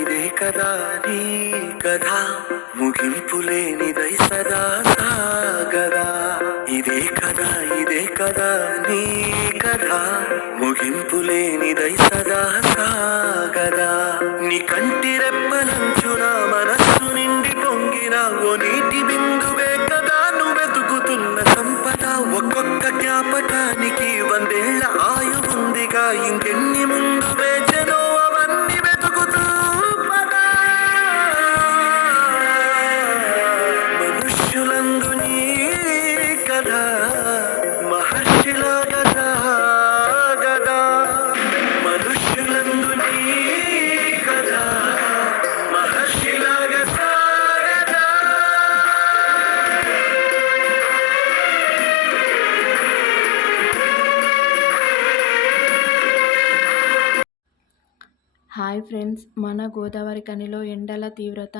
ఇదే కదా నీ కథ ముగింపులేనిదై సదా సాగదా. ఇదే కదా నీ కథ ముగింపులేనిదై సదా సాగదా. నీ కంటి రెప్పలంచున మనస్సు నిండి పొంగిన ఓ నీటి బిందువే కదా నువ్వెతుకుతున్న సంపద. ఒక్కొక్క జ్ఞాపకానికి 100 ఏళ్ల ఆయువుందిగా, ఇంకెన్ని ముందు వేచెనో అవన్నీ వెతుకుతూ పద. మనుష్యులందు నీ కథ మహర్షిలాగా సాగదా. మనుష్యులందు నీ కథ మహర్షిలాగా సాగదా. హాయ్ ఫ్రెండ్స్, మన గోదావరి ఖనిలో ఎండల తీవ్రత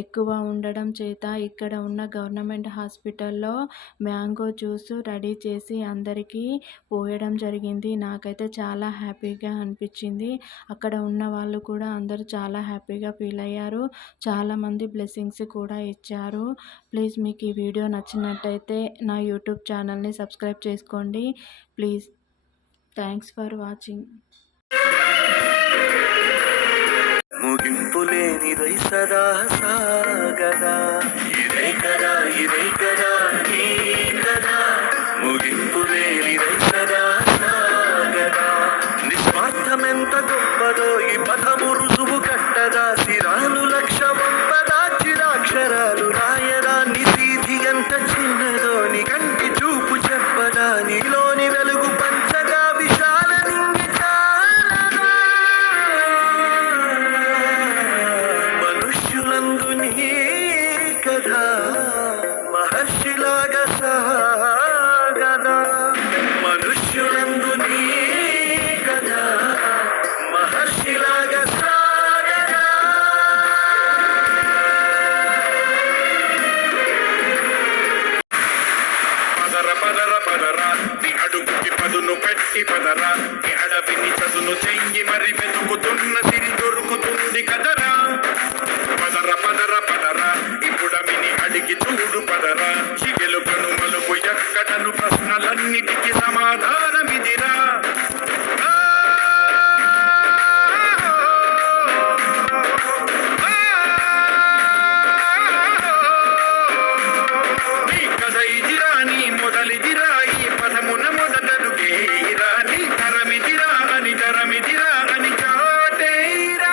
ఎక్కువ ఉండడం చేత ఇక్కడ ఉన్న గవర్నమెంట్ హాస్పిటల్లో మ్యాంగో జ్యూస్ రెడీ చేసి అందరికీ పోయడం జరిగింది. నాకైతే చాలా హ్యాపీగా అనిపించింది. అక్కడ ఉన్న వాళ్ళు కూడా అందరూ చాలా హ్యాపీగా ఫీల్ అయ్యారు. చాలామంది బ్లెస్సింగ్స్ కూడా ఇచ్చారు. ప్లీజ్ మీకు ఈ వీడియో నచ్చినట్టయితే నా యూట్యూబ్ ఛానల్ని సబ్స్క్రైబ్ చేసుకోండి ప్లీజ్. Thanks for watching. ముగింపులేనిదై సదా సాగదా. ఇదే కదా నీ కథ ముగింపులేనిదై సదా సాగదా. నిస్వార్థమెంత గొప్పదో ఈ పదము రుజువు కట్టదా. సిరాలు లక్ష వంపదా, చిరాక్షరాలు రాయదా. నిశీధి ఎంత చిన్నదో నీ కంటి చూపు చెప్పదా. నీలోని వెలుగు పంచగా విశాల నింగి చాలదా. మనుష్యులందు నీ కథ మహర్షిలాగా సాగదా. మనుష్యులందు నీ కథ మహర్షిలాగా సాగదా. పదరా నీ అడుగుకి పదును పెట్టి పదరా. నీ అడవిని చదును చెయ్యి మరి వెతుకుతున్న సిరి దొరుకుతుంది కదరా. పదరా ఇప్పుడమిని అడిగి చూడు పదరా. చిగెలుకను మలుపు ఎక్కడను ప్రశ్నలన్నిటికీ సమాధానమిదిరా. నీ కథ ఇదిరా, నీ మొదలిదిరా, ఈ పదమున మొదటడుగేరా. నీ తరమిదిరా అని చాటేరా.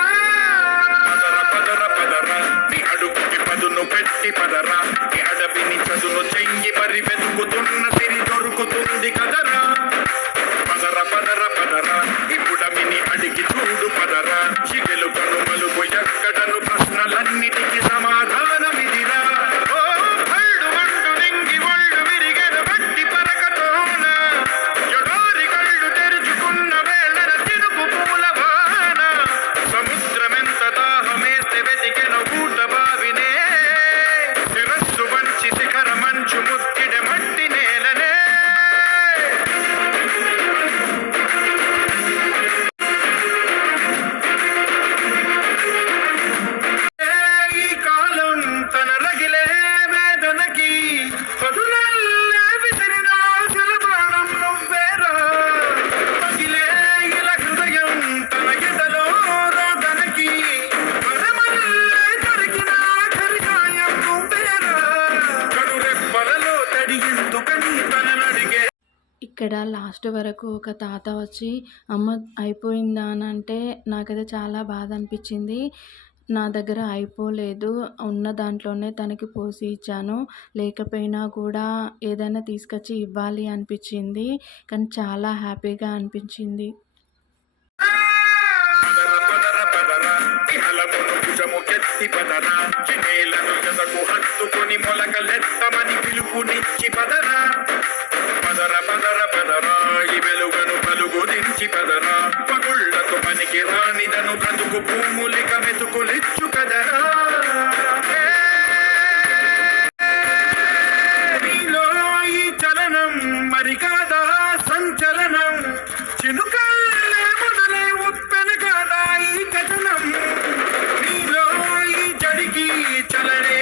పదరా నీ అడుగుకి పదును పెట్టి పదరా. నీ అడవిని చదును చెయ్యి మరి వెతుకుతున్న సిరి దొరుకుతుంది కదరా. పదరా ఇప్పుడమిని అడిగి చూడు పదరా. చిగెలుకను మలుపు ఎక్కడను ప్రశ్నలన్నిటికీ సమాధానమిదిరా. ఓ కళ్ళు వండు నింగి ఒళ్ళు విరిగెన బట్టి పరకతోన. ఎడారి కళ్ళు తెరుచుకున్న వేళన చినుకు పూల వాన. సముద్రమెంత దాహమేస్తే వెతికెన ఊట బావినే. శిరస్సు వంచి శిఖర మంచు ముత్తిడ మట్టి నేలనే. ఈ కాలం తన రగిలే వేదనకి పదులల్లే విసిరిన ఆశల బాణం నువ్వేరా. పగిలే ఇలా హృదయం తన ఎదలో రోదనకి పరమల్లే దొరికిన ఆఖరి గాయం నువ్వేరా. కనురెప్పలలో తడి ఎందుకని తననడిగే. ఇక్కడ లాస్ట్ వరకు ఒక తాత వచ్చి అమ్మ అయిపోయిందా అని అంటే నాకైతే చాలా బాధ అనిపించింది. నా దగ్గర అయిపోలేదు, ఉన్న దాంట్లోనే తనకి పోసి ఇచ్చాను. లేకపోయినా కూడా ఏదైనా తీసుకొచ్చి ఇవ్వాలి అనిపించింది. కానీ చాలా హ్యాపీగా అనిపించింది. పదరా ఇహలమును భుజముకెత్తి పదరా. చినేలను ఎదకు హత్తుకొని మొలకలెత్తమని పిలుపునిచ్చి పదరా. పదరా ఈ వెలుగను పలుగు దించి పదరా. పగుళ్లకు పనికి రానిదను బ్రతుకు భూములిక వెతుకులిచ్చు కదరా. నీలో ఈ చలనం మరి కాదా సంచలనం. చినుకల్లే మొదలై ఉప్పెన కాదా ఈ కథనం. ఎవ్వరికి చలనే